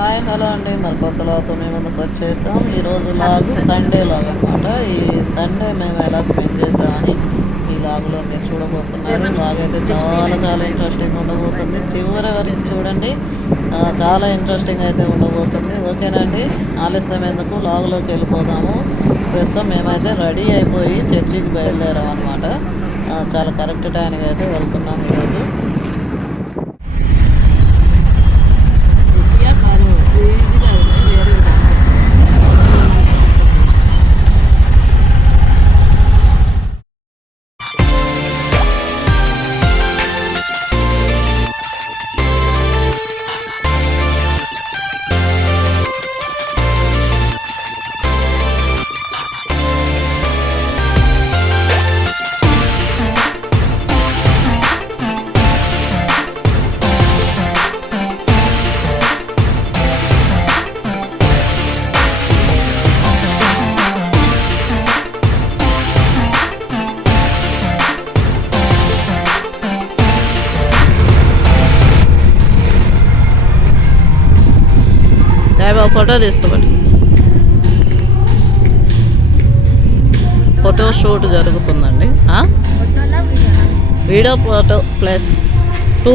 Hi hello అండి, మరి కొత్త లాగ్తో మేము ముందుకు వచ్చేసాం. ఈరోజు లాగ్ సండే లాగ్ అనమాట. ఈ సండే మేము ఎలా స్పెండ్ చేసామని ఈ లాగ్లో మీరు చూడబోతున్నారు. లాగ్ అయితే చాలా ఇంట్రెస్టింగ్ ఉండబోతుంది. చివరి వరకు చూడండి, చాలా ఇంట్రెస్టింగ్ అయితే ఉండబోతుంది. ఓకేనండి, ఆలస్యం ఎందుకు లాగ్లోకి వెళ్ళిపోదాము. ప్రస్తుతం మేమైతే రెడీ అయిపోయి చర్చికి బయలుదేరాం అనమాట. చాలా కరెక్ట్ టైంకి అయితే వెళ్తున్నాం ఈరోజు. ఫోటో తీస్తామండి. ఫోటో షూట్ జరుగుతుందండి. Video photo +2.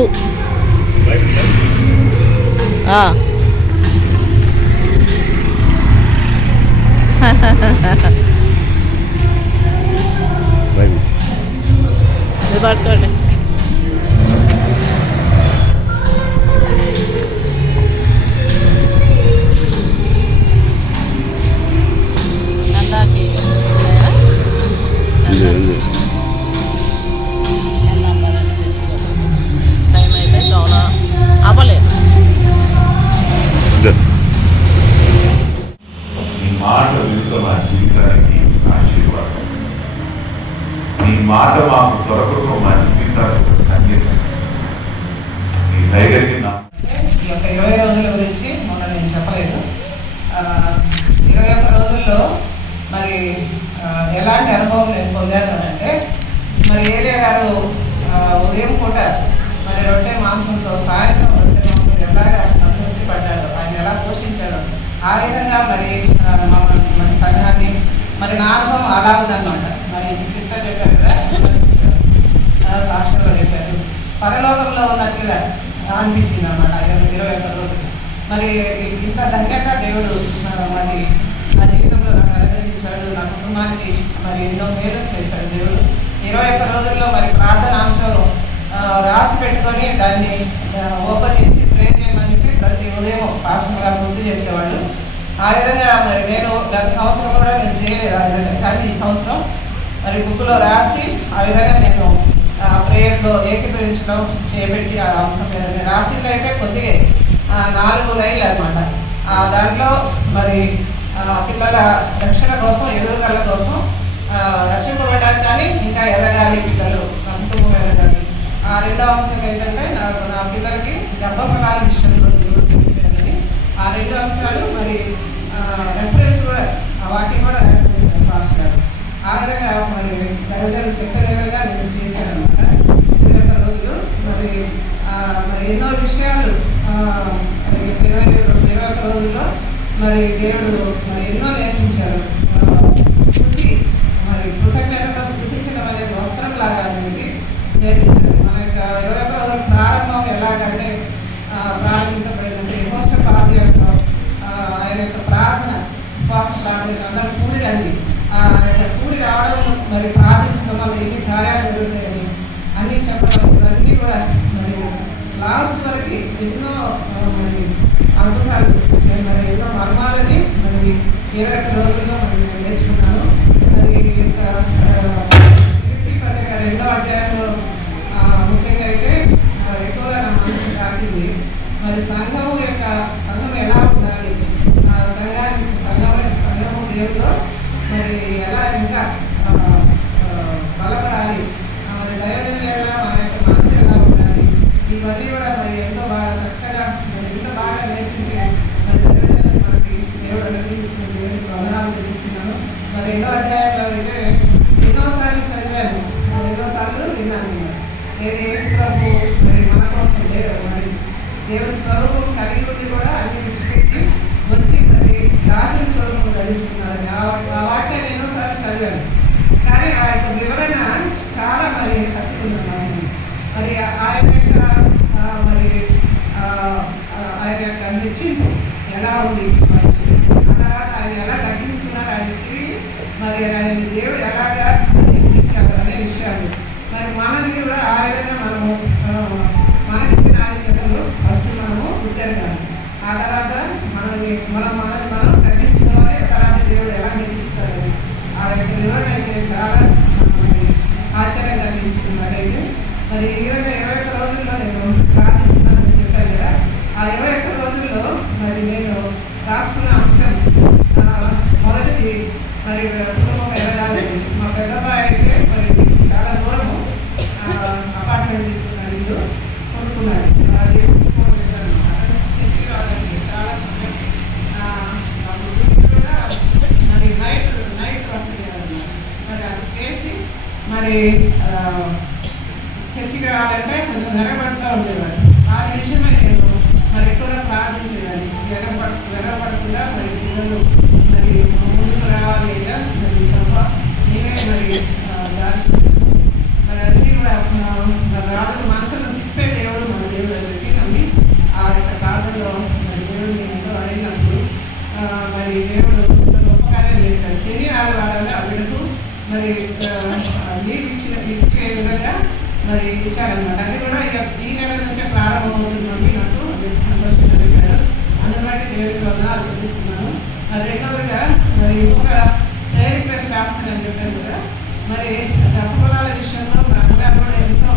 పట్టుకోండి. టైం అయితే చాలా అవ్వలేదు. నీ మాట వినుట మా జీవితానికి ఆశీర్వాదం. నీ మాట మాకు దొరకడం మా జీవితానికి ధన్యత. నీ ధైర్యాన్ని ఈ యొక్క 20 రోజుల గురించి మొన్న నేను చెప్పలేదు. 21 రోజుల్లో మరి ఎలాంటి అనుభవం నేను పొందాను అంటే, మరి ఏలియా గారు ఉదయం పూట మరి రొట్టె మాంసంతో, సాయంత్రం రొట్టె మాంసం ఎలాగా సంతృప్తి పడ్డాడు, ఆయన ఎలా పోషించాడు, ఆ విధంగా మరి మన సంఘాన్ని మరి నా అనుభవం అలా ఉందన్నమాట. మరి సిస్టర్ చెప్పారు కదా, సాక్షులు చెప్పారు, పరలోకంలో ఉన్నట్టుగా అనిపించింది అన్నమాట 21 రోజులు. మరి ఇంత ధన్యత దేవుడు మరి నా జీవితంలో నాకు అనుగ్రహించాడు. నా కుటుంబానికి మరి ఎన్నో మేలు చేశాడు దేవుడు. 21 రోజుల్లో మరి ప్రార్థన అంశం రాసి పెట్టుకొని దాన్ని ఓపెన్ చేసి ప్రే చేయమని చెప్పి ప్రతి ఉదయం పాస్టర్ గారు గుర్తు చేసేవాళ్ళు. ఆ విధంగా మరి నేను గత సంవత్సరం కూడా నేను చేయలేదు ఆ విధంగా, కానీ ఈ సంవత్సరం మరి బుక్లో రాసి ఆ విధంగా నేను ప్రేయర్లో ఏకీభవించడం చేపట్టి ఆ అంశం మీద నేను రాసింది అయితే కొద్దిగా 4 లైన్లు అనమాట. దాంట్లో మరి పిల్లల రక్షణ కోసం, ఎదుగుదల కోసం, రక్షింపబడ్డానికి కానీ ఇంకా ఎదగాలి, పిల్లలు నా కుటుంబం ఎదగాలి. రెండవ అంశం ఏంటంటే నా పిల్లలకి గర్భఫలాల విషయంలో తెలియజేయాలని. ఆ 2 అంశాలు మరి రెఫరెన్స్ కూడా వాటిని కూడా పాస్ గారు ఆ విధంగా మరి గారు చెప్పిన విధంగా నేను చేశాను అనమాట. 21 రోజులు మరి ఎన్నో విషయాలు 21 రోజుల్లో మరి దేవుడు మరి ఎన్నో నేర్పించారు. స్థుతి, మరి కృతజ్ఞతతో స్థుతించడం అనేది వస్త్రం లాగా అనేది నేర్పించారు. మన యొక్క 21 రోజుల ప్రారంభం ఎలాగంటే ప్రారంభించబడిందంటే యెహోషాపాతు యొక్క ఆయన యొక్క ప్రార్థన, ఉపవాస ప్రార్థన, అందరూ కూడి రండి, కూడి రావడం, మరి ప్రార్థించడం వల్ల ఎన్ని కార్యాలు జరుగుతాయని అన్ని చెప్పడం, ఇవన్నీ కూడా మరి లాస్ట్ వరకు ఎన్నో మరి అద్భుతాలు, మరి ఎన్నో మర్మాలని మరి 21 రోజుల్లో మరి నేను నేర్చుకున్నాను. మరి యొక్క 2వ అధ్యాయంలో ముఖ్యంగా అయితే ఎక్కువగా నా మనసు తాకింది. మరి సంఘము ఎలా ఉండాలి, సంఘము దేవుల్లో మరి ఎలా ఇంకా బలపడాలి, మరి దైవజనులు ఎలా, మన యొక్క మనసు ఎలా ఉండాలి, ఇవన్నీ కూడా మరి ఎంతో బాగా చక్కగా ఎంత బాగా నేర్పించే మరి దైవజనులు మనకి దేవుడు అనుగ్రహిస్తున్న దేవుడికి వందనాలు తెలుస్తున్నాను. మరి 2వ అధ్యాయంలో అయితే ఎన్నోసార్లు చదివాను, ఎన్నోసార్లు విన్నాను. ఏది యేసు ప్రభు మరి మన కోసం మరి దేవుడి స్వరూపం కలిగి ఉండి కూడా అన్ని ఆయన తెచ్చింది ఎలా ఉంది ఫస్ట్, ఆ తర్వాత ఆయన ఎలా తగ్గించుకున్నారు, ఆయన తిరిగి మరి ఆయన దేవుడు ఎలాగా హెచ్చించారు అనే విషయాలు. మరి మనల్ని కూడా ఆ విధంగా మనము మనకిచ్చిన ఆధిక్యతలు ఫస్ట్ మనము గుర్తెరగాలి. ఆ తర్వాత మనల్ని మనం తగ్గించుకోవాలి. తర్వాత దేవుడు ఎలా హెచ్చిస్తారని ఆ యొక్క వివరణ అయితే చాలా ఆశ్చర్యం కలిగించుకున్నట్టయితే మరి ఈ విధంగా 21 రోజుల్లో నేను ప్రార్థిస్తున్నానని చెప్పాను కదా. ఆ 21 రోజుల్లో మరి నేను రాసుకున్న అంశం మొదటిది మరి కుటుంబం ఎదగాలని. మా పెద్దబ్బాయి అయితే మరి చాలా దూరము అపార్ట్మెంట్ తీసుకున్నాడు, ఇల్లు కొనుక్కున్నాడు. అది చర్చికి రావడానికి చాలా సమయం కూడా మరి నైట్ వర్క్ చేయాలన్నమాట. మరి అది చేసి మరి చర్చికి రావాలంటే కొంచెం వెనకబడుతూ ఉండేవాడు. ఆ విషయమే నేను మరి ఎక్కువగా ప్రార్థించేదాన్ని, వెనకబడకుండా మరి పిల్లలు మరి ముందుకు రావాలి లేదా మరి తప్ప నేనే మరి మరి అది కూడా రాజు మనసును తిప్పే దేవుడు మన దేవుడు దగ్గరికి నమ్మి ఆ యొక్క కాలంలో మరి దేవుడిని ఎంతో అడిగినప్పుడు మరి దేవుడు ఎంతో గొప్ప కార్యం చేశాడు. శని ఆదివారాల్లో ఆ బిడ్డకు మరి నీరు ఇచ్చే విధంగా మరి ఇచ్చారనమాట. అది కూడా ఈ నెల నుంచే ప్రారంభమవుతుంది మమ్మీ నాకు సంతోషంగా చెప్పారు. అందుని బట్టి దేవుడికి వందనాలు చూపిస్తున్నాను. మరి రెండవదిగా మరి ఒక ప్రేయర్ రిక్వెస్ట్ రాస్తానని చెప్పాను కదా. మరి డబ్బు పొలాల విషయంలో మా అమ్మగారు కూడా ఎంతో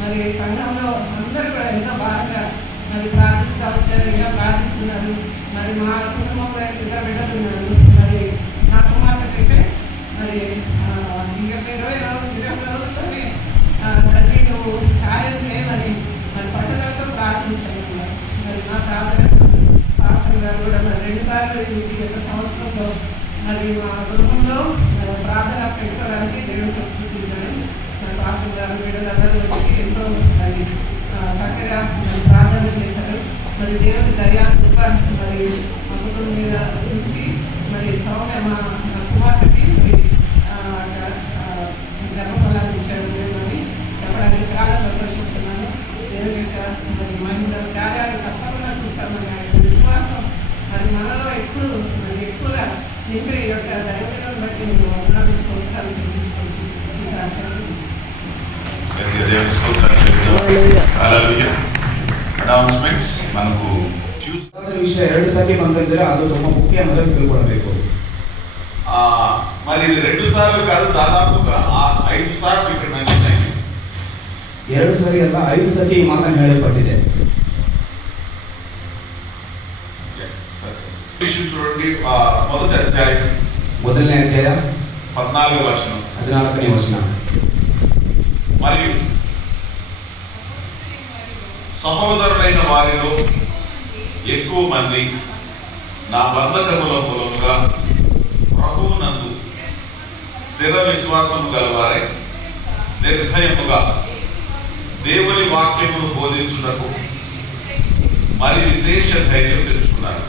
మరి సంఘంలో అందరూ కూడా ఎంతో బాగా మరి ప్రార్థిస్తూ వచ్చారు, ఇలా ప్రార్థిస్తున్నారు. మరి మా కుటుంబంలో 2 బిడ్డలు ఉన్నారు. మరి నా కుమార్తెకైతే మరి ఈ యొక్క 20 రోజుల్లోనే తల్లి నువ్వు కార్యం చేయమని మరి పట్టుదలతో ప్రార్థించాను. మరి నా ప్రార్థన పాస్టర్ గారు కూడా మరి 2 సార్లు ఈ యొక్క సంవత్సరంలో మరి మా కుటుంబంలో ప్రార్థన పెట్టుకోవడానికి దేవుడు చూపించాడు. మరి పాస్టర్ గారు బిడ్డలందరూ వచ్చి ఎంతో మరి చక్కగా ప్రార్థన చేశారు. మరి దేవుడి దయా కృప మరి మా కుటుంబం మీద ఉంచి మరి సౌమ్య మా కుమార్తెకి మరి గర్భఫలాన్ని ఇచ్చాడు దేవుడు అని చెప్పడానికి చాలా సంతోషిస్తున్నాను. దేవుని యొక్క మరి మహిళ కార్యాలు తప్పకుండా చూస్తామని ఆయన విశ్వాసం మరి మనలో ఎక్కువగా నింపే ఈ యొక్క దైవజనం బట్టి నేను అభినందిస్తుంటాను. ఈ సాక్ష్యాన్ని ಅನೌನ್ಸ್ಮೆಂಟ್ಸ್ మనకు ವಿಷಯ 2 ಸಾರಿ ಬಂದಿದ್ದರೆ ಅದು ತುಂಬ ಮುಖ್ಯ ಮೊದಲು ತಿಳ್ಕೊಳ್ಬೇಕು. మరి ఇది 2 సార్లు కాదు, దాదాపుగా 5 సార్లు ఇక్కడ మెన్షన్ అయింది. 2 ಸಾರಿ ಅಲ್ಲ 5 ಸಾರಿ ಈ ಮಾತನ್ನು ಹೇಳಲ್ಪಟ್ಟಿದೆ. చూడండి, మొదటి అధ్యాయం 1ನೇ ಅಧ್ಯಾಯ 14వ వచనం 14ನೇ ವಚನ. మరియు సహోదరులైన వారిలో ఎక్కువ మంది నా బంధకముల మూలముగా ప్రభువునందు స్థిర విశ్వాసము గలవారై నిర్భయముగా దేవుని వాక్యమును బోధించుటకు మరి విశేష ధైర్యం తెచ్చుకున్నారు.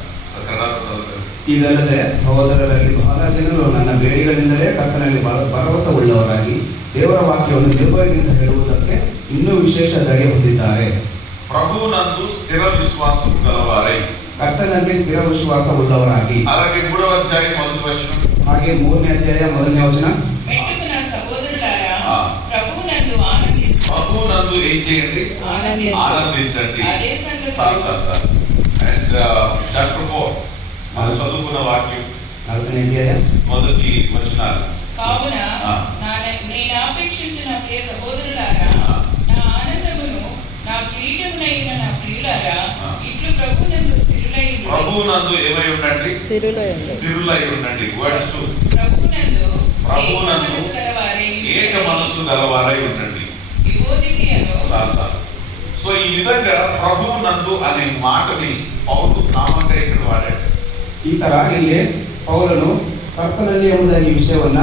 ಇದಲ್ಲದೆ ಸಹೋದರರಲ್ಲಿ ಬಹಳ ಜನರು ನನ್ನ ಬೇಡಿಗಳಿಂದಲೇ ಕರ್ತನಲ್ಲಿ ಭರವಸೆ ಉಳ್ಳವರಾಗಿ ದೇವರ ವಾಕ್ಯವನ್ನು ನಿರ್ಭಯದಿಂದ ಹೇಳುವುದಕ್ಕೆ ಇನ್ನೂ ವಿಶೇಷ ಧೈರ್ಯ ಹೊಂದಿದ್ದಾರೆ. ప్రభువునందు స్థిర విశ్వాసం గలవారై, ಕರ್ತನಲ್ಲಿ ಸ್ಥಿರ ವಿಶ್ವಾಸ ಉಳ್ಳವರಾಗಿ. అలాగే 3వ అధ్యాయం 1వ వచనం, ಹಾಗೆ 3ನೇ ಅಧ್ಯಾಯ 1ನೇ ವಚನ, ప్రభువునందు ఏం చేయండి? ఆనందించండి. అండ్ చాప్టర్ 4 మనం చదువుకున్న వాక్యం 4ನೇ అధ్యాయ మొదటి వచనాలు. కావున నేను ఆపేక్షించిన ప్రియ సహోదరులారా, నా ఆనందమును నా కిరీటమునైన నా ప్రియులారా, ఇట్లు ప్రభువునందు స్థిరులై ఉండండి. ప్రభువునందు ఏమై ఉండండి? స్థిరులై ఉండండి. వర్డ్స్ 2. ప్రభువునందు ఏక మనస్సు గలవారై ఉండండి. సో ఈ విధంగా ప్రభువునందు అనే మాటని పౌలు నామంగా ఇక్కడ వాడాడు. ಈ ತರ ಇಲ್ಲಿ ಪೌಲನು ಕರ್ತನಲ್ಲಿ ಎಂಬುದಾಗಿ ವಿಷಯವನ್ನ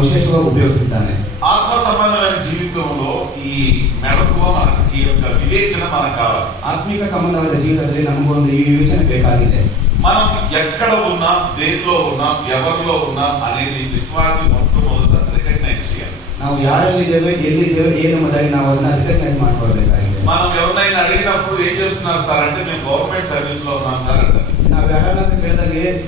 ವಿಶೇಷವಾಗಿ ಉಪಯೋಗಿಸಿದ್ದಾನೆ. ఆత్మ సంబంధమైన జీవితంలో ఈ మెళకువ మనకు, ఈ యొక్క వివేచన మనకు కావాలి. ಆತ್ಮಿಕ ಸಂಬಂಧವಾದ ಜೀವಿತದಲ್ಲಿ ನಮಗೊಂದು ಈ ವಿವೇಚನೆ ಬೇಕಾಗಿದೆ. మనం ఎక్కడ ఉన్నాం, దేనిలో ఉన్నాం, ఎవరిలో ఉన్నాం అనేది విశ్వాసి మొట్టమొదట రికగ్నైజ్ చేయాలి. ನಾವು ಯಾರಲ್ಲಿದ್ದೇವೆ, ಎಲ್ಲಿದ್ದೇವೆ, ಏನೆಂಬುದಾಗಿ ನಾವು ಅದನ್ನ ರಿಕಗ್ನೈಸ್ ಮಾಡ್ಕೊಳ್ಬೇಕಾಗಿದೆ. మనం ఎవరినైనా అడిగినప్పుడు ఏం చేస్తున్నారు సార్ అంటే మేము గవర్నమెంట్ సర్వీస్ లో ఉన్నాం సార్ అంటారు. ನಾವು ಯಾರನ್ನ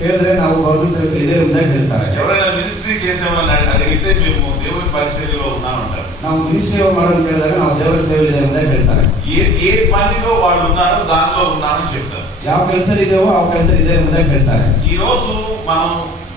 ಕೇಳಿದ್ರೆ ನಾವು ಗೌರ್ಮೆಂಟ್ ಸರ್ವಿಸ್ ಇದೆ ಅಂತ ಹೇಳ್ತಾರೆ. ఎవరైనా మినిస్ట్రీ చేసేవాళ్ళని అడిగితే మేము దేవుని పరిచర్యలో ఉన్నామంటారు. ನಾವು ಮಿನಿಸ್ಟ್ರಿ ಸೇವೆ ಮಾಡೋದು ಕೇಳಿದಾಗ ನಾವು ದೇವರ ಸೇವೆಯಲ್ಲಿ ಇದೆ ಅಂತ ಹೇಳ್ತಾರೆ. ఏ పనిలో వాళ్ళు ఉన్నారో దానిలో ఉన్నామని చెప్తారు. ಯಾವ ಕೆಲಸದಲ್ಲಿ ಇದೆಯೋ ಆ ಕೆಲಸದಲ್ಲಿ ಇದೆ ಅಂತ ಹೇಳ್ತಾರೆ. ఈ రోజు మనం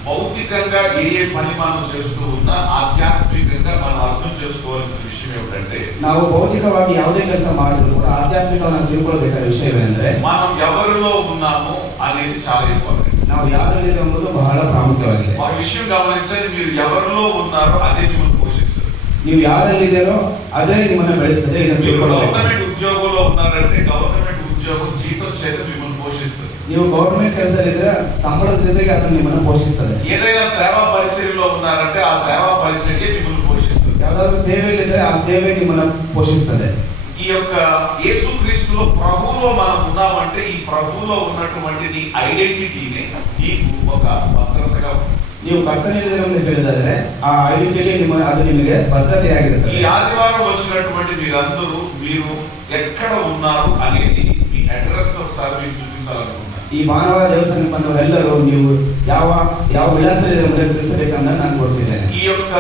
భౌతికంగా ఏ పని మనం చేస్తూ ఉన్నా ఆధ్యాత్మికంగా మనం అర్థం చేసుకోవాల్సిన విషయం ఏమిటంటే, ನಾವು ಭೌತಿಕವಾಗಿ ಯಾವುದೇ ಕೆಲಸ ಮಾಡಿದ್ರು ಕೂಡ ಆಧ್ಯಾತ್ಮಿಕವಾಗಿ ತಿಳ್ಕೊಳ್ಬೇಕಾದ ವಿಷಯವೇನೆಂದ್ರೆ మనం ఎవరిలో ఉన్నాము అనేది చాలా ఇంపార్టెంట్. ನಾವು ಯಾರಲ್ಲಿ ಎಂಬುದು ಬಹಳ ಪ್ರಾಮುಖ್ಯವಾಗಿದೆ. ఒక విషయం గమనించండి, మీరు ఎవరిలో ఉన్నారో అదే మిమ్మల్ని పోషిస్తుంది. ನೀವು ಯಾರಲ್ಲಿದ್ದೀರೋ ಅದೇ ನಿಮ್ಮನ್ನು ಬೆಳೆಸ್ತದೆ. ಇದನ್ನು మీరు ತಿಳ್ಕೊಳ್ಳಬೇಕು. గవర్నమెంట్ ఉద్యోగంలో ఉన్నారంటే గవర్నమెంట్ ఉద్యోగం జీతం చేత మిమ్మల్ని పోషిస్తుంది. ನೀವು ಗವರ್ಮೆಂಟ್ ಕೆಲಸದಲ್ಲಿದ್ರೆ ಸಂಬಳದ ಜೊತೆಗೆ ಅದು ನಿಮ್ಮನ್ನು ಪೋಷಿಸ್ತದೆ. ఏదైనా సేవా పరిచర్యలో ఉన్నారంటే ఆ సేవా పరిచర్య మిమ్మల్ని పోషిస్తుంది. ಯಾವ್ದಾದ್ರು ಸೇವೆಯಲ್ಲಿದ್ರೆ ಆ ಸೇವೆ ನಿಮ್ಮನ್ನು ಪೋಷಿಸ್ತದೆ. ఈ యొక్క యేసుక్రీస్తులో ప్రభువులో మనం ఉన్నామంటే ఈ ప్రభువులో ఉన్నటువంటి నీ ఐడెంటిటీని నీకు ఒక భద్రతగా ఉంది. ನೀವು ಕರ್ತನಿದೆ ಅಂತ ಹೇಳಿದಾದ್ರೆ ಆ ಐಡೆಂಟಿಟಿ ನಿಮ್ಮ ಅದು ನಿಮಗೆ ಭದ್ರತೆಯಾಗಿರುತ್ತೆ. ఈ ఆదివారం వచ్చినటువంటి మీరందరూ మీరు ఎక్కడ ఉన్నారు అనేది మీ అడ్రస్ ఒకసారి మీకు చూపించాలనుకుంటున్నాను. ಈ ಭಾನುವಾರ ದೇವಸ್ಥಾನಕ್ಕೆ ಬಂದವರೆಲ್ಲರೂ ನೀವು ಯಾವ ಯಾವ ವಿಳಾಸದಲ್ಲಿ ಎಂಬುದನ್ನು ತಿಳಿಸಬೇಕಂತ ನಾನು ಕೋರುತ್ತಿದ್ದೇನೆ. ఈ యొక్క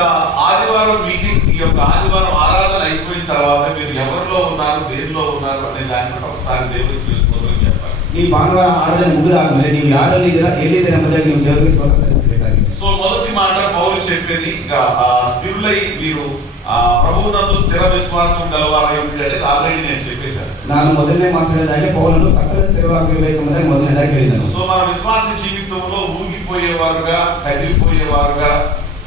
ఆదివారం మీటింగ్, ఈ యొక్క ఆదివారం ఆరాధన అయిపోయిన తర్వాత మీరు ఎవరిలో ఉన్నారు, దేనిలో ఉన్నారు అనే దాన్ని కూడా ఒకసారి దేవుడికి తెలుసుకోవాలని చెప్పాలి. ಈ ಭಾನುವಾರ ಆರಾಧನೆ ಮುಗಿದಾದ್ಮೇಲೆ ನೀವು ಯಾರಲ್ಲಿ ಇದ್ದೀರಾ, ಎಲ್ಲಿದ್ದೀರಾ ಎಂಬುದಾಗಿ ನೀವು ದೇವರಿಗೆ ಸ್ವತಃ ಸಲ್ಲಿಸಬೇಕಾಗಿದೆ. సో మొదటి మాట పౌలు చెప్పేది స్థిరులై మీరు ప్రభువునందు స్థిర విశ్వాసం గలవారై ఉంటే ఆల్రెడీ నేను చెప్పేశాను. ನಾನು ಮೊದಲನೇ ಮಾತಾಡಿದಾಗೆ ಪೌಲನು ಕರ್ತನ ಸ್ಥಿರವಾಗಿರಬೇಕೆಂಬುದಾಗಿ ಮೊದಲನೇದಾಗಿ ಹೇಳಿದನು. సో మన విశ్వాస జీవితంలో ఊగిపోయేవారుగా, కదిలిపోయేవారుగా,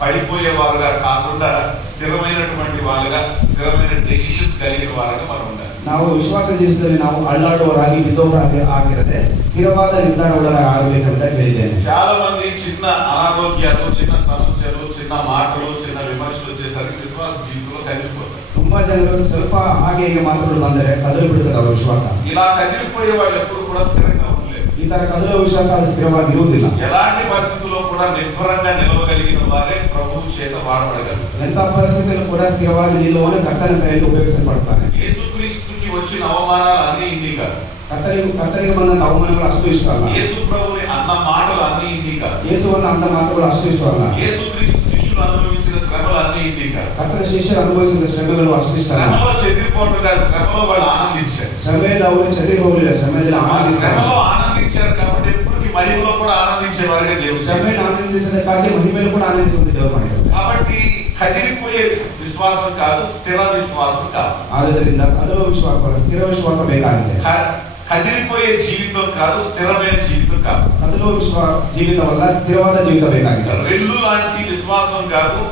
పడిపోయేవారుగా కాకుండా స్థిరమైనటువంటి వాళ్ళుగా, స్థిరమైన డెసిషన్స్ కలిగిన వారుగా మనం ఉండాలి. ನಾವು ವಿಶ್ವಾಸ ಜೀವಿತದಲ್ಲಿ ನಾವು ಅಳ್ಳಾಡುವವರಾಗಿ ಬಿದ್ದವರಾಗಿ ಆಗಿರದೆ ಸ್ಥಿರವಾದ ನಿರ್ಧಾರವುಳ್ಳವರಾಗಿ ಆಗಬೇಕೆಂಬುದಾಗಿ ಹೇಳಿದ್ದೇನೆ. చాలా మంది చిన్న అనారోగ్యాలు, చిన్న సమస్యలు, చిన్న మాటలు, చిన్న విమర్శలు వచ్చేసరికి విశ్వాస జీవితంలో కదిలిపోతారు. ತುಂಬಾ ಜನರು ಸ್ವಲ್ಪ ಹಾಗೆ ಹೀಗೆ ಮಾತುಗಳು ಬಂದರೆ ಕದಲು ಬಿಡುತ್ತದೆ ಅವರ ವಿಶ್ವಾಸ. ఇలా కదిలిపోయే వాళ్ళు ఎప్పుడు కూడా స్థిరంగా ఉండలేరు. ಈ ತರ ಕದಲುವ ವಿಶ್ವಾಸ ಅದು ಸ್ಥಿರವಾಗಿ ಇರುವುದಿಲ್ಲ. ఎలాంటి పరిస్థితుల్లో కూడా నిర్భరంగా నిలవగలిగిన వారే ప్రభువు చేత వాడబడగలరు. ಎಂಥ ಪರಿಸ್ಥಿತಿಯಲ್ಲೂ ಕೂಡ ಸ್ಥಿರವಾಗಿ ನಿಲ್ಲುವವನು ಕರ್ತನ ಕೈಯಲ್ಲಿ ಉಪಯೋಗಿಸಲ್ಪಡ್ತಾನೆ. యేసుక్రీస్తుకి వచ్చిన అవమానాలు అన్ని ఇన్ని కాదు. ಕರ್ತನಿಗೆ ಬಂದ ಅವಮಾನಗಳು ಅಷ್ಟು ಇಷ್ಟ ಅಲ್ಲ. యేసు ప్రభువుని అన్న మాటలు అన్ని ఇన్ని కాదు. ಯೇಸುವನ್ನು ಅಂದ ಮಾತುಗಳು ಅಷ್ಟು ಇಷ್ಟ ಅಲ್ಲ. యేసుక్రీస్తు శిష్యులు అనుభవించిన శ్రమలు అన్ని ఇన్ని కాదు. ಕರ್ತನ ಶಿಷ್ಯರು ಅನುಭವಿಸಿದ ಶ್ರಮೆಗಳು ಅಷ್ಟು ಇಷ್ಟ ಅಲ್ಲ. శ్రమలో చెదిరిపోవడం కాదు, శ్రమలో వాళ్ళు ఆనందించారు. ಶ್ರಮೆಯಲ್ಲಿ ಅವರು చెదిరి ಹೋಗಲಿಲ್ಲ, ಶ್ರಮೆಯಲ್ಲಿ శ్రమలో ఆనందించారు కాబట్టి ఎప్పటికీ మహిమలో కూడా ఆనందించేవారుగా దేవుడు. ಶ್ರಮೆಯನ್ನು ಆನಂದಿಸಬೇಕಾಗಿ ಮಹಿಮೆಯನ್ನು ಕೂಡ ಆನಂದಿಸುವಂತೆ ದೇವರು ಮಾಡಿದರು. కాబట్టి కదిలిపోయే విశ్వాసం కాదు, స్థిర విశ్వాసం కాదు. ಆದ್ದರಿಂದ ಕದಲುವ ವಿಶ್ವಾಸ ಸ್ಥಿರ ವಿಶ್ವಾಸ ಬೇಕಾಗಿದೆ. కదిలిపోయే జీవితం కాదు, స్థిరమైన జీవితం కాదు. ಕದಲುವ ಜೀವಿತವಲ್ಲ, ಸ್ಥಿರವಾದ ಜೀವಿತ ಬೇಕಾಗಿದೆ. రెల్లు లాంటి విశ్వాసం కాదు,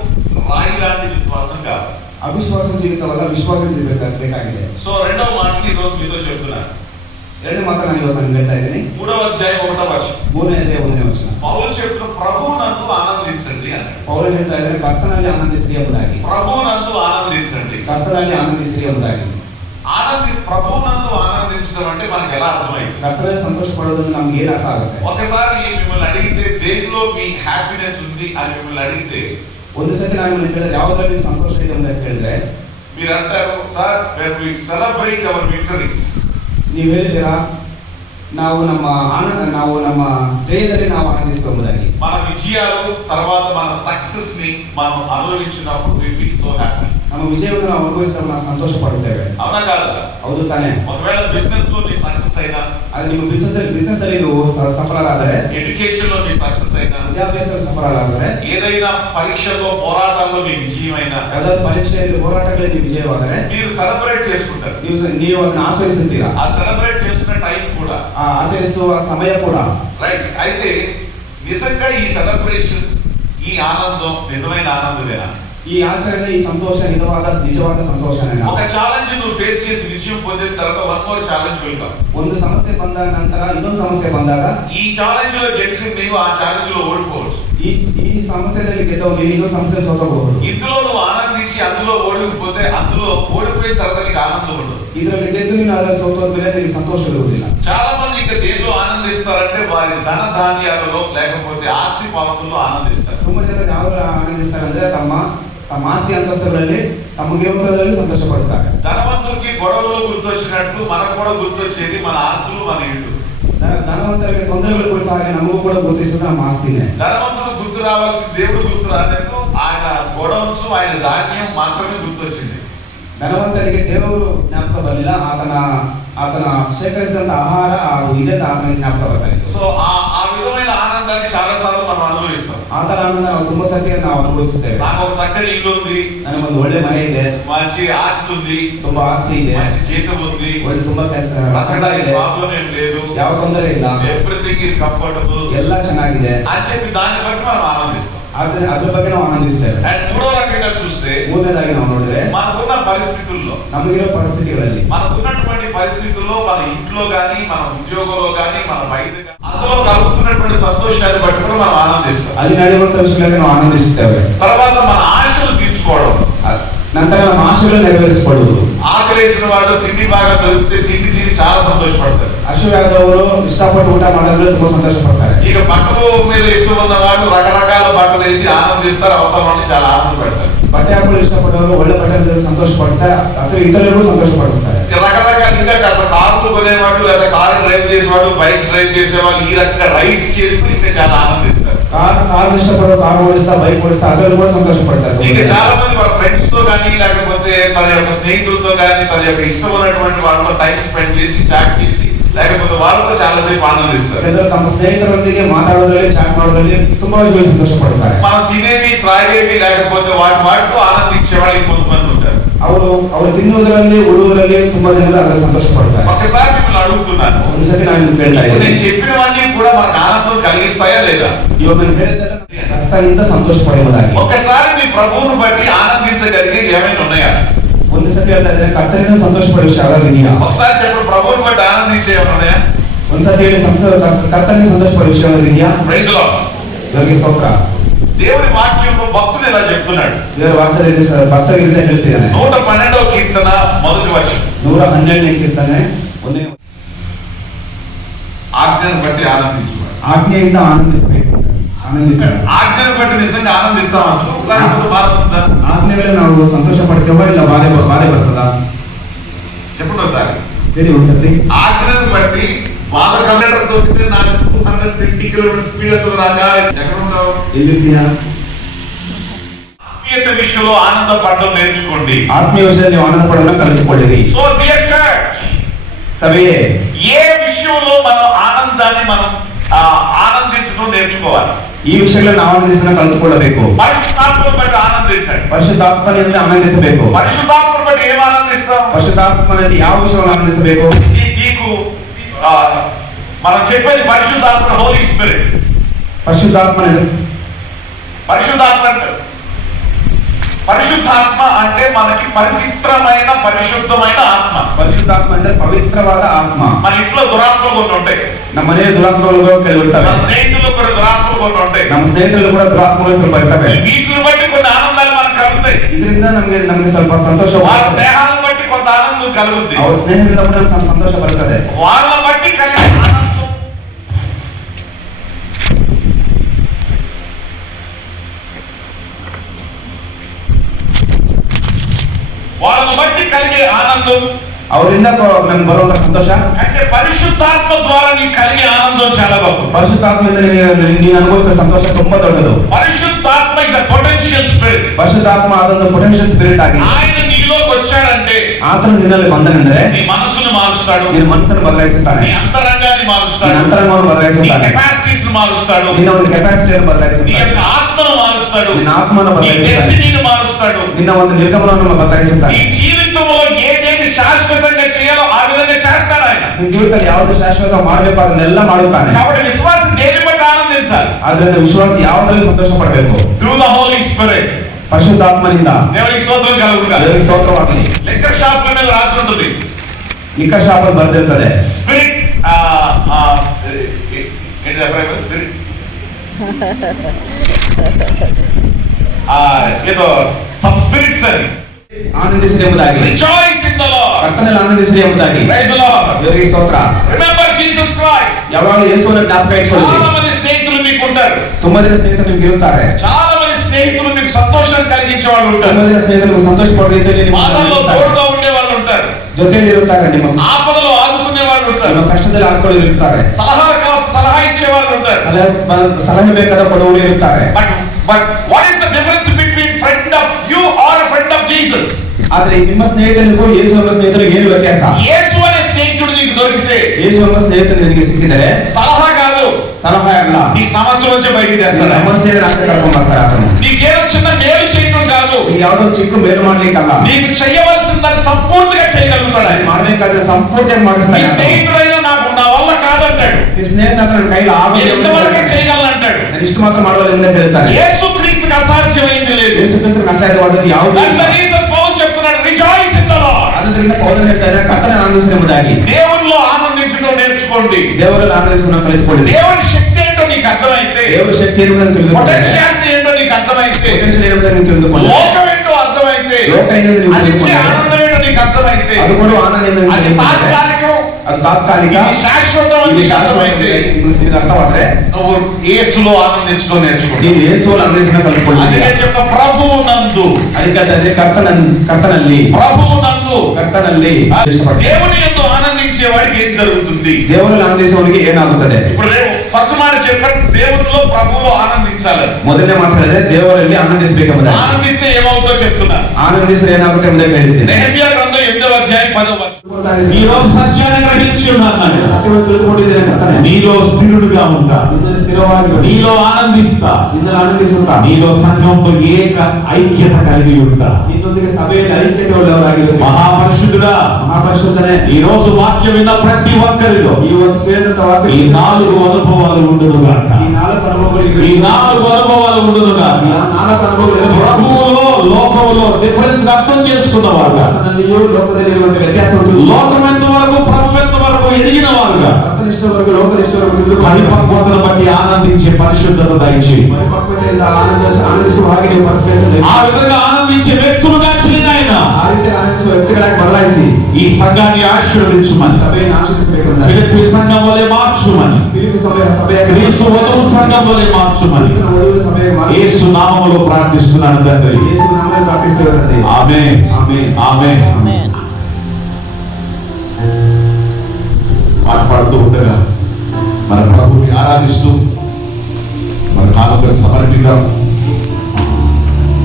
రాయి లాంటి విశ్వాసం కాదు. ಅವಿಶ್ವಾಸ ಜೀವಿತವಲ್ಲ, ವಿಶ್ವಾಸ ಬೇಕಾಗಿದೆ. సో రెండవ మాటని ఈ రోజు మీతో చెప్తున్నాను. ಎರಡನೇ ಮಾತು ನಾನು ಇವತ್ತು ನಾನು ಹೇಳ್ತಾ ಇದ್ದೀನಿ. 3వ అధ్యాయం 1వ వచనం. 3ನೇ ಅಧ್ಯಾಯ 1ನೇ ವಚನ. పౌలు చెప్తున్న ప్రభువునందు ఆనందించండి అన్నాడు. ಪೌಲ ಹೇಳ್ತಾ ಇದ್ದಾರೆ ಕರ್ತನಲ್ಲಿ ಆನಂದಿಸಿರಿ ಎಂಬುದಾಗಿ. ప్రభువునందు ఆనందించండి. ಕರ್ತನಲ್ಲಿ ಆನಂದಿಸಿರಿ ಎಂಬುದಾಗಿ. ప్రభువునందు ఆనందించడం అంటే మనకి ఎలా అర్థమైంది? ಕರ್ತನಲ್ಲಿ ಸಂತೋಷ ಪಡೋದು ನಮ್ಗೆ ಏನು ಅರ್ಥ ಆಗುತ್ತೆ? ఒకసారి మిమ్మల్ని అడిగితే దేనిలో మీ హ్యాపీనెస్ ఉంది అని మిమ్మల్ని అడిగితే, ಒಂದು ಸತಿ ನಾನು ನಿಮ್ಮನ್ನು ಕೇಳಿದ್ರೆ ಯಾವುದರಲ್ಲಿ ನಿಮ್ಗೆ ಸಂತೋಷ ಇದೆ ಅಂತ ಕೇಳಿದ್ರೆ మీరు అంటారు sir we celebrate our victories. ನೀವು ಹೇಳಿದ್ದೀರಾ ನಾವು ನಮ್ಮ ಜಯದಲ್ಲಿ ನಾವು ಆನಂದಿಸುವುದಾಗಿ. మన విజయాలు తర్వాత మన సక్సెస్ ని మనం అనుభవించినప్పుడు we feel so happy. ನಮ್ಮ ವಿಜಯವನ್ನು ನಾವು ಅನುಭವಿಸಿದಾಗ ನಾವು ಸಂತೋಷ ಪಡುತ್ತೇವೆ. అవునా కాదా? ಹೌದು ತಾನೇ? ఒకవేళ బిజినెస్ లో మీ సక్సెస్ అయినా, ಅದು ನಿಮ್ಮ ಬಿಸಿನೆಸ್ ಅಲ್ಲಿ ನೀವು ಸಫಲರಾದರೆ, ఎడ్యుకేషన్ లో మీ సక్సెస్ అయినా, ವಿದ್ಯಾಭ್ಯಾಸದಲ್ಲಿ ಸಫಲರಾದರೆ, ఏదైనా పరీక్షలో పోరాటాల్లో మీ విజయం అయినా, ಯಾವುದಾದ್ರು ಪರೀಕ್ಷೆಯಲ್ಲಿ ಹೋರಾಟಗಳಲ್ಲಿ ನೀವು ವಿಜಯವಾದರೆ మీరు సెలబ్రేట్ చేసుకుంటారు. ನೀವು ಅದನ್ನು ఆచరిಸುತ್ತೀರಾ. ఆ సెలబ్రేట్ చేస్తున్న టైం కూడా, ಆ ಆಚರಿಸುವ ಸಮಯ ಕೂಡ రైట్. అయితే నిజంగా ఈ సెలబ్రేషన్, ఈ ఆనందం నిజమైన ఆనందమేనా? ಈ ಆಚರಣೆ, ಈ ಸಂತೋಷ ನಿಜವಾದ ಸಂತೋಷನೇನಾ? ఒక ఛాలెంజ్ నువ్వు ఫేస్ చేసి విజయం పొందిన తర్వాత వన్ మోర్ ఛాలెంజ్ వెళ్తాం. ಒಂದು ಸಮಸ್ಯೆ ಬಂದ ನಂತರ ಇನ್ನೊಂದು ಸಮಸ್ಯೆ ಬಂದಾಗ ఈ ఛాలెంజ్ లో గెలిచి నీవు ఆ ఛాలెంజ్ లో ఓడిపోవచ్చు. ಈ ಸಮಸ್ಯೆಯಲ್ಲಿ ಗೆದ್ದವು ನೀವು ಇನ್ನೊಂದು ಸಮಸ್ಯೆ ಸೋತಬಹುದು. ఇందులో నువ్వు ఆనందించి అందులో ఓడిపోతే, అందులో ఓడిపోయిన తర్వాత నీకు ఆనందం ఉండదు. ಇದರಲ್ಲಿ ಗೆದ್ದು ನೀನು ಅದರಲ್ಲಿ ಸೋತೋದ ಮೇಲೆ ನಿನಗೆ ಸಂತೋಷವಿರುವುದಿಲ್ಲ. చాలా మంది ఇంకా దేనిలో ఆనందిస్తారంటే వారి ధన ధాన్యాలలో లేకపోతే ఆస్తి పాస్తుల్లో ఆనందిస్తారు. ತುಂಬಾ ಜನ ಯಾವಾಗ ಆನಂದಿಸ್ತಾರೆ ಅಂದ್ರೆ ತಮ್ಮ ತಮ್ಮ ಆಸ್ತಿ ಅಂತಸ್ತುಗಳಲ್ಲಿ ತಮಗಿರುವುದರಲ್ಲಿ ಸಂತೋಷ ಪಡುತ್ತಾರೆ. ధనవంతుడికి గొడవలు గుర్తొచ్చినట్లు మనకు కూడా గుర్తొచ్చేది మన ఆస్తులు, మన ఇల్లు. ಧನವಂತರಿಗೆ ತೊಂದರೆಗಳು ಕುರಿತ ಹಾಗೆ ನಮಗೂ ಕೂಡ ಗುರುತಿಸುವುದು ನಮ್ಮ ಆಸ್ತಿನೇ. ధనవంతుడు గుర్తు రావాల్సిన దేవుడు గుర్తు రాలేదు, ఆయన గొడవన్స్ ఆయన ధాన్యం మాత్రమే గుర్తొచ్చింది. ಧನವಂತರಿಗೆ ದೇವರು ಜ್ಞಾಪಕ ಬರಲಿಲ್ಲ, ಆತನ ಶೇಖರಿಸಿದಂತ ಆಹಾರ ಇದೇ ಆತನಿಗೆ ಜ್ಞಾಪಕ ಬರ್ತಾ ಇತ್ತು. సో ఆ విధమైన ఆనందాన్ని చాలా సార్లు మనం అనుభవిస్తాం. ಆತರ ಆನಂದ ನಾವು ತುಂಬಾ ಸತಿ ನಾವು ಅನುಭವಿಸುತ್ತೇವೆ. నాకు ఒక చక్కని ఇల్లు ఉంది, ನನಗೊಂದು ಒಳ್ಳೆ ಮನೆ ಇದೆ, మంచి ఆస్తి ఉంది, ತುಂಬಾ ಆಸ್ತಿ ಇದೆ, మంచి జీతం ఉంది, ಒಳ್ಳೆ ತುಂಬಾ ಕೆಲಸ బ్రతకడానికి ప్రాబ్లం ఏం లేదు, ಯಾವ ತೊಂದರೆ ಇಲ್ಲ, ఎవ్రీథింగ్ ఈస్ కంఫర్టబుల్, ಎಲ್ಲ ಚೆನ್ನಾಗಿದೆ అని చెప్పి దాన్ని బట్టి మనం ఆనందిస్తాం. ಅದ್ರ ಬಗ್ಗೆ ನಾವು ಆನಂದಿಸ್ತೇವೆ. అండ్ మూడో రకంగా చూస్తే ಮೂರನೇದಾಗಿ ನಾವು ನೋಡಿದ್ರೆ మనకున్న పరిస్థితుల్లో, ನಮಗಿರೋ ಪರಿಸ್ಥಿತಿಗಳಲ್ಲಿ, మనకున్నటువంటి పరిస్థితుల్లో, మన ఇంట్లో గానీ, మన ఉద్యోగంలో గానీ, మన బయట గానీ, అందులో కలుగుతున్నటువంటి సంతోషాన్ని బట్టి కూడా మనం ఆనందిస్తాం. ಅಲ್ಲಿ ನಡೆಯುವಂತ ವಿಷಯಗಳಿಗೆ ನಾವು ಆನಂದಿಸುತ್ತೇವೆ. తర్వాత మన ఆశలు తీర్చుకోవడం, ನಂತರ ನಮ್ಮ ಆಶೆಗಳು ನೆರವೇರಿಸಿಕೊಳ್ಳುವುದು. ఆకలేసిన వాళ్ళు తిండి బాగా దొరికితే తిండి తిని చాలా సంతోషపడతారు. ಹಸಿವಾದವರು ಇಷ್ಟಪಟ್ಟು ಊಟ ಮಾಡೋದ್ರಲ್ಲಿ ತುಂಬಾ ಸಂತೋಷ ಪಡ್ತಾರೆ. ఇక బట్టలు మీద ఇష్టం ఉన్న వాళ్ళు రకరకాల బట్టలు వేసి ఆనందిస్తారు, అవతల వాళ్ళని చాలా ఆనంద పెడతారు. ಬಟ್ಟೆ ಹಾಕಲು ಇಷ್ಟಪಟ್ಟವರು ಒಳ್ಳೆ ಬಟ್ಟೆ ಸಂತೋಷ ಪಡಿಸ್ತಾರೆ, ಅಥವಾ ఇతరులకు సంతోష పడుస్తారు. రకరకాల ఇంకా కాస్త కార్లు కొనేవాళ్ళు, లేదా కారు డ్రైవ్ చేసేవాళ్ళు, బైక్ డ్రైవ్ చేసేవాళ్ళు, ఈ రకంగా రైడ్స్ చేస్తూ ఇంకా చాలా ఆనందిస్తారు. కారు ఇష్టపడో, కారు ఓడిస్తా, బైక్ ఓడిస్తా, అతను కూడా సంతోష పడతారు. ఇంకా చాలా మంది వాళ్ళ ఫ్రెండ్స్ తో కానీ, లేకపోతే తన యొక్క స్నేహితులతో కానీ, తన యొక్క ఇష్టం ఉన్నటువంటి వాళ్ళతో టైం స్పెండ్ చేసి, చాట్ చేసి, లేకపోతే వాళ్ళతో చాలాసేపు ఆనందిస్తారు. తమ స్నేహితులೊಂದಿಗೆ మాట్లాడೋದ್ರಲ್ಲಿ, చాట్ ಮಾಡೋದ್ರಲ್ಲಿ ತುಂಬಾ సంతోష పడతారు. మనం తినేవి, త్రాగేవి, లేకపోతే వాటితో ఆనందించే వాళ్ళు కొంతమంది ఉంటారు. ಅವರು ತಿನ್ನುವುದರಲ್ಲಿ, ಉಡುವುದರಲ್ಲಿ ತುಂಬಾ ಜನರು ಅದರ ಸಂತೋಷ పడతారు. ఒక్కసారి మిమ్మల్ని అడుగుతున్నాను, ಒಂದ್ಸತಿ ನಾನು ಕೇಳ್ತಾ నేను ಇದ್ದೀನಿ, చెప్పినవన్నీ కూడా మనకు ఆనందం కలిగిస్తాయా లేదా? ಇವಾಗ ನಾನು ಹೇಳಿದ್ದೆಲ್ಲ ಅರ್ಥದಿಂದ ಸಂತೋಷ ಪಡೆಯುವುದಾಗಿ. ఒక్కసారి మీ ప్రభువును బట్టి ఆనందించగలిగే ఏమైనా ఉన్నాయా? ಒಂದು ಸತಿ ಹೇಳ್ತಾ ಇದ್ರೆ ಕರ್ತನಿಂದ ಸಂತೋಷ ಪಡುವ ವಿಷಯ ಇದೆಯಾ? ఒకసారి చెప్పండి, ప్రభువును బట్టి ఆనందించే ఏమైనా ఉన్నాయా? ಒಂದ್ಸತಿ ಹೇಳಿ ಕರ್ತನಿಂದ ಸಂತೋಷ ಪಡುವ ವಿಷಯ ಇದೆಯಾ? Praise the lord. ಇವರಿಗೆ ಸ್ತೋತ್ರ. దేవుని వాక్యంలో భక్తుడు ఇలా చెప్తున్నాడు. ದೇವರ ವಾಕ್ಯದಲ್ಲಿ ಭಕ್ತರಿಗೆ ಹೇಳ್ತಿದ್ದಾನೆ. 112వ కీర్తన మొదటి వచనం, 112ನೇ ಕೀರ್ತನೆ 1ನೇ ఆజ్ఞను బట్టి ఆనందించువాడు. ఆజ్ఞೆಯಿಂದ ఆనందిಸಬೇಕು. ఆజ్ఞను బట్టి నిజంగా ఆనందిస్తాం అసలు, లేకపోతే బాధ వస్తుందా? ಆಜ್ಞೆಗಳು ನಾವು ಸಂತೋಷ ಪಡ್ತೇವಾ, ಇಲ್ಲ ಬಾಧೆ ಬರ್ತದಾ? చెప్పండి ఒకసారి. ಹೇಳಿ ಒಂದ್ಸತಿ. ఆజ్ఞను బట్టి బాధ కండక్టర్ తో నాకు 250 కిలోమీటర్ స్పీడ్ అవుతుంది రాగా, ఎక్కడ ఉంటావు? ಎಲ್ಲಿರ್ತೀಯಾ? ఆత్మీయత విషయంలో ఆనందపడడం నేర్చుకోండి. ಆತ್ಮೀಯ ವಿಷಯದಲ್ಲಿ ಆನಂದ ಪಡೋದನ್ನ ಕಲಿತುಕೊಳ್ಳಿರಿ. సో డియర్ చర్చ్, సభయే, ఏ విషయంలో మనం ఆనందాన్ని మనం ఆనందించడం నేర్చుకోవాలి. ಈ ವಿಷಯಗಳನ್ನು ಆನಂದಿಸಲು ಕಲಿತುಕೊಳ್ಳಬೇಕು. పరిశుద్ధాత్మను బట్టి ఆనందించండి. ಪರಿಶುದ್ಧಾತ್ಮನಲ್ಲಿ ಆನಂದಿಸಬೇಕು. పరిశుద్ధాత్మను బట్టి ఏం ఆనందిస్తాం? ಪರಿಶುದ್ಧಾತ್ಮನಲ್ಲಿ ಯಾವ ವಿಷಯವನ್ನು ಆನಂದಿಸಬೇಕು? నీకు మనం చెప్పేది పరిశుద్ధాత్మ, హోలీ స్పిరిట్. పరిశుద్ధాత్మ అంటే మనకి పవిత్రమైన, పరిశుద్ధమైన ఆత్మ. పరిశుద్ధాత్మ అంటే పవిత్రವಾದ ఆత్మ. మన ఇంట్లో దురాత్మలు కొన్ని ఉంటాయి, ನಮ್ಮ ಮನೆಯಲ್ಲಿ ದುರಾತ್ಮಗಳು ಕೆಲವು ಇರ್ತವೆ. మన స్నేహితులు కొన్ని దురాత్మలు కొన్ని ఉంటాయి, ನಮ್ಮ ಸ್ನೇಹಿತರು ಕೂಡ ದುರಾತ್ಮಗಳು ಸ್ವಲ್ಪ ಇರ್ತವೆ. వీటిని బట్టి కొన్ని ఆనందాలు మనకు కలుగుతాయి. ಇದರಿಂದ ನಮಗೆ ಸ್ವಲ್ಪ ಸಂತೋಷ. వాళ్ళ స్నేహాలను బట్టి కొంత ఆనందం కలుగుతుంది. ಅವರ ಸ್ನೇಹದಿಂದ ಕೂಡ ನಮಗೆ ಸಂತೋಷ ಬರ್ತದೆ. వాళ్ళ బట్టి కలిగే ఆనందం, వాళ్ళని బట్టి కలిగే ఆనందం, ಅವರಿಂದ ನಮ್ಗೆ ಬರುವಂತ ಸಂತೋಷ అంటే పరిశుద్ధాత్మ ద్వారా నీకు కలిగే ఆనందం చాలా గొప్ప. ಪರಿಶುದ್ಧಾತ್ಮದಿಂದ ನೀನು ಅನುಭವಿಸಿದ ಸಂತೋಷ ತುಂಬಾ ದೊಡ್ಡದು. పరిశుద్ధాత్మ ఇస్ ఎ పొటెన్షియల్ స్పిరిట్. ಪರಿಶುದ್ಧಾತ್ಮ ಅದೊಂದು ಪೊಟೆನ್ಷಿಯಲ್ ಸ್ಪಿರಿಟ್ ಆಗಿದೆ. ఆయన నీలోకి వచ్చాడంటే ಆತನು ನಿನ್ನಲ್ಲಿ ಬಂದನೆಂದರೆ నీ మనసును మారుస్తాడు, ನಿನ್ನ ಮನಸ್ಸನ್ನು ಬದಲಾಯಿಸುತ್ತಾನೆ, నీ అంతరంగాన్ని మారుస్తాడు, ನಿನ್ನ ಅಂತರಂಗವನ್ನು నీ ಬದಲಾಯಿಸುತ್ತಾನೆ, కెపాసిటీస్ మారుస్తాడు, ನಿನ್ನ ಒಂದು ಕೆಪಾಸಿಟಿಯನ್ನು నీ ಬದಲಾಯಿಸುತ್ತಾನೆ, యొక్క ఆత్మను మారుస్తాడు, ನಿನ್ನ ಆತ್ಮವನ್ನು నీ ಬದಲಾಯಿಸುತ್ತಾನೆ, డెస్టినీని మారుస్తాడు. ನಿನ್ನ ಒಂದು ನಿರ್ಗಮನವನ್ನು ಬದಲಾಯಿಸುತ್ತಾನೆ. నీ జీవితంలో ఏదేది శాశ్వతంగా చేయాలో ఆ విధంగా చేస్తాడు ఆయన. ನಿನ್ನ ಜೀವಿತದಲ್ಲಿ ಯಾವುದು ಶಾಶ್ವತ ಮಾಡಬೇಕು ಅದನ್ನೆಲ್ಲ ಮಾಡುತ್ತಾನೆ. కాబట్టి విశ్వాసం దేని బట్టి ఆనందించాలి? ಆದ್ರಿಂದ ವಿಶ್ವಾಸ ಯಾವುದರಲ್ಲಿ ಸಂತೋಷ ಪಡಬೇಕು? Through the Holy Spirit. ಪರಿಶುದ್ಧಾತ್ಮನಿಂದ. దేవునికి స్తోత్రం కలుగుగా. ದೇವರಿಗೆ ಸ್ತೋತ್ರವಾಗಲಿ. లెక్కర్ షాప్ మీద రాసి ఉంటుంది, ಲಿಕ್ಕರ್ ಶಾಪ್ ಅಲ್ಲಿ ಬರೆದಿರ್ತದೆ స్పిరిట్ ఏంటి చెప్పారు? స్పిరిట్ ఏదో సమ్ స్పిరిట్స్ అని. ಆನಂದಿಸಿರಿ ಎಂಬುದಾಗಿ. Rejoice in the lord. ಕರ್ತನಲ್ಲಿ ಆನಂದಿಸಿರಿ ಎಂಬುದಾಗಿ. Praise the lord. ದೇವರಿಗೆ ಸ್ತೋತ್ರ. Remember Jesus Christ. ಯಾವಾಗಲೂ ಯೇಸುವನ್ನು ಜ್ಞಾಪಕ ಇಟ್ಕೊಳ್ಳಿ. చాలా మంది స్నేహితులు మీకు ఉంటారు, ತುಂಬಾ ಜನ ಸ್ನೇಹಿತರು ನಿಮ್ಗೆ ಇರುತ್ತಾರೆ. చాలా మంది స్నేహితులు మీకు సంతోషం కలిగించే వాళ్ళు ఉంటారు. ನೆಮ್ಮದಿಯ ಸ್ನೇಹಿತರು ಸಂತೋಷಪಡುವ ರೀತಿಯಲ್ಲಿ ನಿಮ್ಮ బాధల్లో తోడుగా ఉండే వాళ్ళు ఉంటారు. ಜೊತೆಯಲ್ಲಿ ಇರುತ್ತಾರೆ. ನಿಮ್ಮ ఆపదలో ఆదుకునే వాళ్ళు ఉంటారు. ಕಷ್ಟದಲ್ಲಿ ಆಡ್ಕೊಳ್ಳಿ ಇರುತ್ತಾರೆ. సలహా ఇచ్చే వాళ్ళు ఉంటారు. ಸಲಹೆ ಬೇಕಾದ ಕೊಡುವವರು ಇರುತ್ತಾರೆ. But what is the difference between friend of you or a friend of Jesus? ಆದ್ರೆ ನಿಮ್ಮ ಸ್ನೇಹಿತರಿಗೂ ಯೇಸು ಎಂಬ ಸ್ನೇಹಿತರಿಗೆ ಏನು ವ್ಯತ್ಯಾಸ? యేసు అనే స్నేహితుడు నీకు దొరికితే, ಯೇಸು ಎಂಬ ಸ್ನೇಹಿತರು ನಿನಗೆ ಸಿಕ್ಕಿದರೆ సలహా కాదు, ಸಲಹೆ ಅಲ್ಲ, నీ సమస్య నుంచి బయటికి తెస్తాడు. ಸಮಸ್ಯೆ ಕರ್ಕೊಂಡ್ ಬರ್ತಾರೆ. ಆತನು నీకేదో చిన్న మేలు చేయడం కాదు, ಯಾವುದೋ ಚಿಕ್ಕ ಮೇಲು ಮಾಡ್ಲಿಕ್ಕಲ್ಲ, నీకు చేయవలసిందని సంపూర్తిగా చేయగలుగుతాడు ఆయన. ಮಾಡ್ಬೇಕಾದ್ರೆ ಸಂಪೂರ್ಣ నీ ಮಾಡಿಸ್ತಾನೆ. స్నేహితుడైనా నాకు నా వల్ల కాదంటాడు, ಈ ಸ್ನೇಹಿತ ನನ್ನ కైలో నేను ఇంతవరకే ಆಗಲ್ಲ, చేయగలను అంటాడు. ನಾನು ಇಷ್ಟು ಮಾತ್ರ ಮಾಡಬಲ್ಲೆ ಎಂದು ಹೇಳ್ತಾನೆ. యేసు క్రీస్తుకి అసాధ్యమైంది లేదు. ಯೇಸು ಕ್ರಿಸ್ತನಿಗೆ ಅಸಾಧ್ಯವಾದದ್ದು ಯಾವುದೂ That's the ಇಲ್ಲ. reason Paul చెప్తున్నాడు, rejoice in the Lord. ಆದ್ದರಿಂದ ಪೌಲನು ಹೇಳ್ತಾರೆ, ಕರ್ತನಲ್ಲಿ ಆನಂದಿಸುವುದಾಗಿ. దేవునిలో ఆనందించడం నేర్చుకోండి. ದೇವರಲ್ಲಿ ಆನಂದಿಸುವುದನ್ನು ಕಲಿತುಕೊಳ್ಳಿ. దేవుని శక్తి ఏంటో నీకు అర్థమైతే, ದೇವರ ಶಕ್ತಿ ಏನೆಂಬುದನ್ನು ತಿಳಿದುಕೊಳ್ಳಿ. పొటెన్షియాలిటీ ఏంటో నీకు అర్థమైతే, ಪೊಟೆನ್ಷಿಯಲ್ ಏನೆಂಬುದನ್ನು ತಿಳಿದುಕೊಳ್ಳಿ. లోకం ఏంటో అర్థమైతే, ಲೋಕ ಏನೆಂದು ನೀವು అది ఇచ్చే ತಿಳಿದುಕೊಳ್ಳಿ. ఆనందం ఏంటో నీకు అర్థమైతే, ಅದು ಕೊಡುವ ಆನಂದ ಏನೆಂದು అది ತಿಳಿದುಕೊಳ್ಳಿ. తాత్కాలికం, ಅದು ತಾತ್ಕಾಲಿಕ, ఇది శాశ్వతం అని ಇದು నీకు ಶಾಶ್ವತ అర్థమైతే, ಇದು ಅರ್ಥವಾದ್ರೆ నువ్వు యేసులో ఆనందించడం నేర్చుకో. ನೀವು ಯೇಸುವನ್ನು ಆನಂದಿಸಲು ಕಲಿತುಕೊಳ್ಳಿ. అందుకే చెప్తా, ప్రభువు నందు, ಅದಕ್ಕೆ ಕರ್ತನಲ್ಲಿ ಇಷ್ಟಪಡ್ತಾರೆ. దేవుని యందు ఆనందించే వాడికి ఏం జరుగుతుంది? ದೇವರಲ್ಲಿ ಆನಂದಿಸುವವನಿಗೆ ಏನಾಗುತ್ತದೆ? ఇప్పుడు ఫస్ట్ మాట చెప్పాడు, దేవునిలో ప్రభువులో ఆనందించాలి. ಮೊದಲನೇ ಮಾತು ಹೇಳಿದ್ರೆ ದೇವರಲ್ಲಿ ಆನಂದಿಸಬೇಕೆಂಬುದಾಗಿ. ఆనందిస్తే ఏమవుతుందో చెప్తున్నారు. ಆನಂದಿಸಿದ್ರೆ ಏನಾಗುತ್ತೆ ಎಂಬುದಾಗಿ ಹೇಳಿದ್ದೇನೆ. నెహెమ్యా గ్రంథం 8వ అధ్యాయం 10వ వచనం. ఈ రోజు సత్యాన్ని గ్రహించి ఉన్నాను. ಸತ್ಯವನ್ನು ತಿಳಿದುಕೊಂಡಿದ್ದೇನೆ. ಕರ್ತನೇ, నీలో స్థిరుడుగా ఉంటా, ನಿನ್ನಲ್ಲಿ ಸ್ಥಿರವಾಗಿ నీలో ఆనందిస్తా, ನಿನ್ನಲ್ಲಿ ಆನಂದಿಸುತ್ತಾ, నీలో సంఘంతో ఐక్యత కలిగి ఉంటా. ನಿನ್ನೊಂದಿಗೆ ಸಭೆಯಲ್ಲಿ ಐಕ್ಯತೆ ಉಳ್ಳವರಾಗಿರುತ್ತೀವಿ. మహాపరిశుద్ధుడా, ಮಹಾಪರಿಶುದ್ಧನೇ, ఈ రోజు వాక్యం విన్న ప్రతి ఒక్కరిలో ಇವತ್ತು ಕೇಳಿದಂತ ఈ ವಾಕ್ಯ 4 అనుభవాలు ఉండునుగాక. ಈ 4 ಅನುಭವಗಳು ఈ 4 అనుభవాలు ఉండునుగాక. 4 ಅನುಭವಗಳು ప్రభువులో లోకములో డిఫరెన్స్ అర్థం చేసుకున్నవారుగా, ಕರ್ತನಲ್ಲಿಯೂ ಲೋಕದಲ್ಲಿ ಇರುವಂತ ವ್ಯತ್ಯಾಸವನ್ನು లోకం ఎంత వరకు ప్రభు ఎంత వరకు ఎదిగిన వారుగా, ಕರ್ತನಿಷ್ಠವರೆಗೂ ಲೋಕನಿಷ್ಠವರೆಗೂ ತಿಳಿದುಕೊಂಡು పరిపక్వతను బట్టి ఆనందించే పరిశుద్ధత దయచేయి. ಪರಿಪಕ್ವತೆಯಿಂದ ಆನಂದಿಸುವ ಹಾಗೆ ನೀವು ಪರಿಪಕ್ವತೆ ఆ విధంగా ఆనందించే వ్యక్తులుగా చేయనాయన ಆ ರೀತಿ ಆನಂದಿಸುವ ವ್ಯಕ್ತಿಗಳಾಗಿ ಬದಲಾಯಿಸಿ ఈ సంఘాన్ని ఆశీర్వదించుమని, ಸಭೆಯನ್ನು ಆಶೀರ್ವದಿಸಬೇಕೆಂದು ఫిలిప్పీ సంఘం వలె మార్చుమని, ಫಿಲಿಪ್ಪಿ ಸಭೆಯ క్రీస్తు వధువు సంఘం వలె మార్చుమని ವಧುವಿನ ಸಭೆಯ యేసు నామములో ప్రార్థిస్తున్నాను తండ్రి. ಯೇಸು ನಾಮದಲ್ಲಿ ಪ್ರಾರ್ಥಿಸ್ತೇವೆ ತಂದೆ. ఆమేన్, ಆಮೆನ್. ఆమేన్. ఆమేన్. మాట్లాడుతూ ఉండగా మన ప్రభువుని ఆరాధిస్తూ మన కానుకలు సమర్పిద్దాం.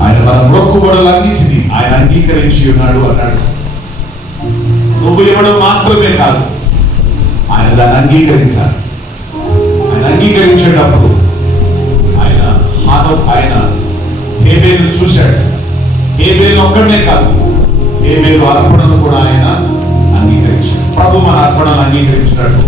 ఆయన మన మొక్కుబడులన్నిటినీ ఆయన అంగీకరించి ఉన్నాడు అన్నాడు. నువ్వు ఇవ్వడం మాత్రమే కాదు, ఆయన దాన్ని అంగీకరించాలి. ఆయన అంగీకరించేటప్పుడు ఆయన హేబేలు చూశాడు. హేబేలు ఒక్కడనే కాదు, హేబేలు అర్పణను కూడా ఆయన అంగీకరించాడు. ప్రభు మన అర్పణను అంగీకరించినట్టు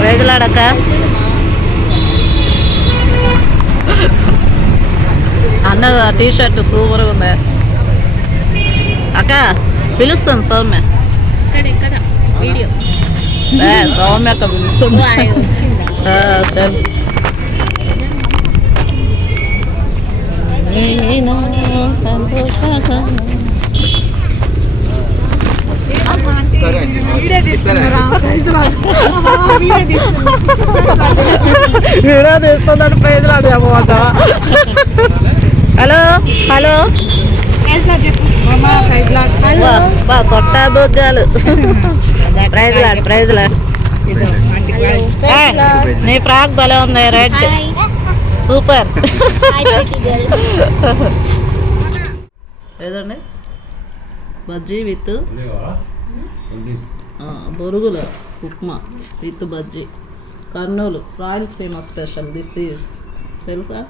ప్రైజ్లాడక్క. అన్న టీ షర్ట్ సూపర్గా ఉంది అక్క. పిలుస్తుంది సౌమ్య. సౌమ్య అక్క పిలుస్తుంది. చల్. సంతోషంగా వీడియో తీస్తుందని ప్రైజ్లాడు చెప్పమంట. హలో హలో బా సొట్టా బొగ్గాలు. ప్రైజ్లాడ్. నీ ఫ్రాక్ భలే ఉంది, రెడ్ సూపర్. ఏదండి బజ్జీ విత్ బొరుగుల upma with bajji. Kurnool Rayalaseema special. This is తెలుసా?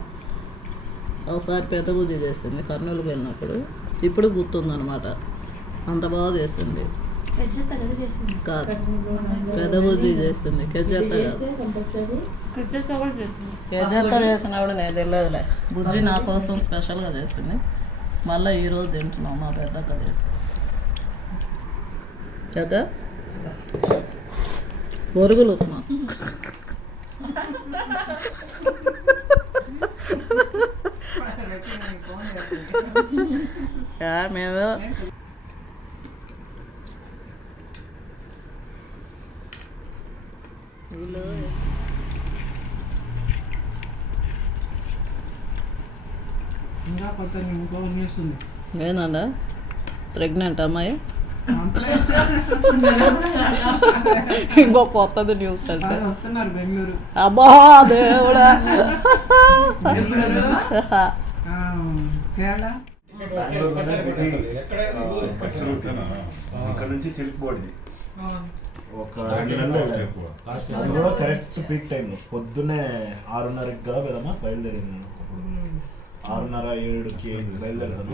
ఒకసారి పెదబుజ్జి చేసింది కర్నూలుకి వెళ్ళినప్పుడు. ఇప్పుడు గుర్తుందనమాట, అంత బాగా చేసింది. కాదు, పెదబుజ్జి చేసింది. కెజ్జత్త చేసినప్పుడు నేను తెలియదులే. బుజ్జి నా కోసం స్పెషల్గా చేసింది. మళ్ళీ ఈరోజు తింటున్నాం మా పెద్దక్క చేసి. కదా బొరుగులు ఉప్మా. వచ్చి నేను ఫోన్ చేస్తాను. మేము వీళ్ళు ఇంకా కొత్త ఇంకో న్యూస్ ఉంది. ఏందండి ప్రెగ్నెంట్ అమ్మాయి ఇంకో కొత్తది న్యూస్ అంటే వాళ్ళు వస్తున్నారు బెంగళూరు. అబ్బా దేవుడా బెంగళూరు కేరళ. ఇక్కడ నుంచి సిల్క్ బోర్డ్ది ఒక 2 నెలలు అది కూడా కరెక్ట్ పీక్ టైం పొద్దున్నే 6:30కి కదా కదమ్మా బయలుదేరింది. 6:30-7కి బయలుదేరుతాను.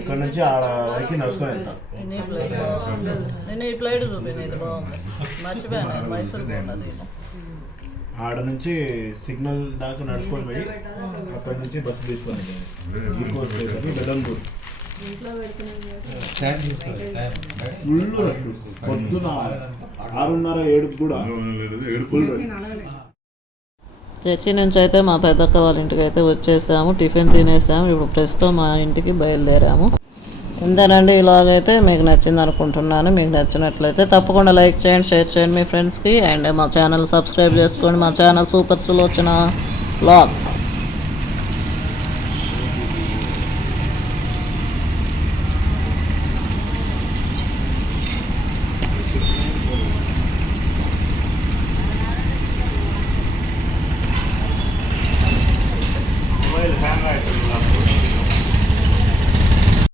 ఇక్కడ నుంచి ఆడ వరకు నడుచుకొని వెళ్తాం. నేను ఈ ప్లేట్ చూపింది బాగుంది, మర్చిపోయాను నేను మైసూర్ పోయినది. ఆడ నుంచి సిగ్నల్ దాకా నడుచుకొని పోయి అక్కడ నుంచి బస్సు తీసుకొని ఈకో స్టేషన్ బెడంగూర్ ఫుల్ రష్. పొద్దున 6:30-7కి కూడా ఫుల్ రష్. చర్చి నుంచి అయితే మా పెద్దక్క వాళ్ళ ఇంటికి అయితే వచ్చేసాము, టిఫిన్ తినేసాము. ఇప్పుడు ప్రస్తుతం మా ఇంటికి బయలుదేరాము. ఉందేనండి, ఇలాగైతే మీకు నచ్చింది అనుకుంటున్నాను. మీకు నచ్చినట్లయితే తప్పకుండా లైక్ చేయండి, షేర్ చేయండి మీ ఫ్రెండ్స్కి. అండ్ మా ఛానల్ సబ్స్క్రైబ్ చేసుకోండి. మా ఛానల్ సూపర్ సులోచన వ్లాగ్స్.